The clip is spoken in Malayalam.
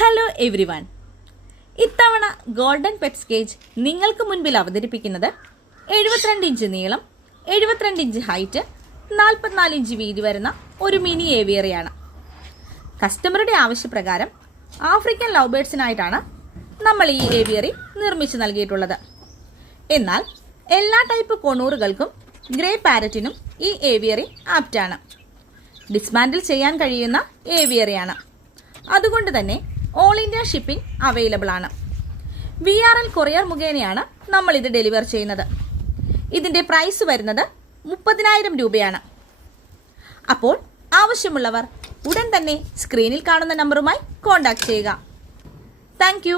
Hello every one. ഇത്തവണ ഗോൾഡൻ പെറ്റ്സ് കേജ് നിങ്ങൾക്ക് മുൻപിൽ അവതരിപ്പിക്കുന്നത് 72 ഇഞ്ച് നീളം, 72 ഇഞ്ച് ഹൈറ്റ്, 44 ഇഞ്ച് വീതി വരുന്ന ഒരു മിനി ഏവിയറിയാണ്. കസ്റ്റമറുടെ ആവശ്യപ്രകാരം ആഫ്രിക്കൻ ലവ് ബേർഡ്സിനായിട്ടാണ് നമ്മൾ ഈ ഏവിയറി നിർമ്മിച്ചു നൽകിയിട്ടുള്ളത്. എന്നാൽ എല്ലാ ടൈപ്പ് കൊണൂറുകൾക്കും ഗ്രേ പാരറ്റിനും ഈ ഏവിയറി ആപ്റ്റാണ്. ഡിസ്മാൻഡിൽ ചെയ്യാൻ കഴിയുന്ന ഏവിയറിയാണ്. അതുകൊണ്ട് തന്നെ ഓൾ ഇന്ത്യ ഷിപ്പിംഗ് അവൈലബിൾ ആണ്. VRL കൊറിയർ മുഖേനയാണ് നമ്മൾ ഇത് ഡെലിവർ ചെയ്യുന്നത്. ഇതിൻ്റെ പ്രൈസ് വരുന്നത് 30,000 രൂപയാണ്. അപ്പോൾ ആവശ്യമുള്ളവർ ഉടൻ തന്നെ സ്ക്രീനിൽ കാണുന്ന നമ്പറുമായി കോൺടാക്ട് ചെയ്യുക. താങ്ക്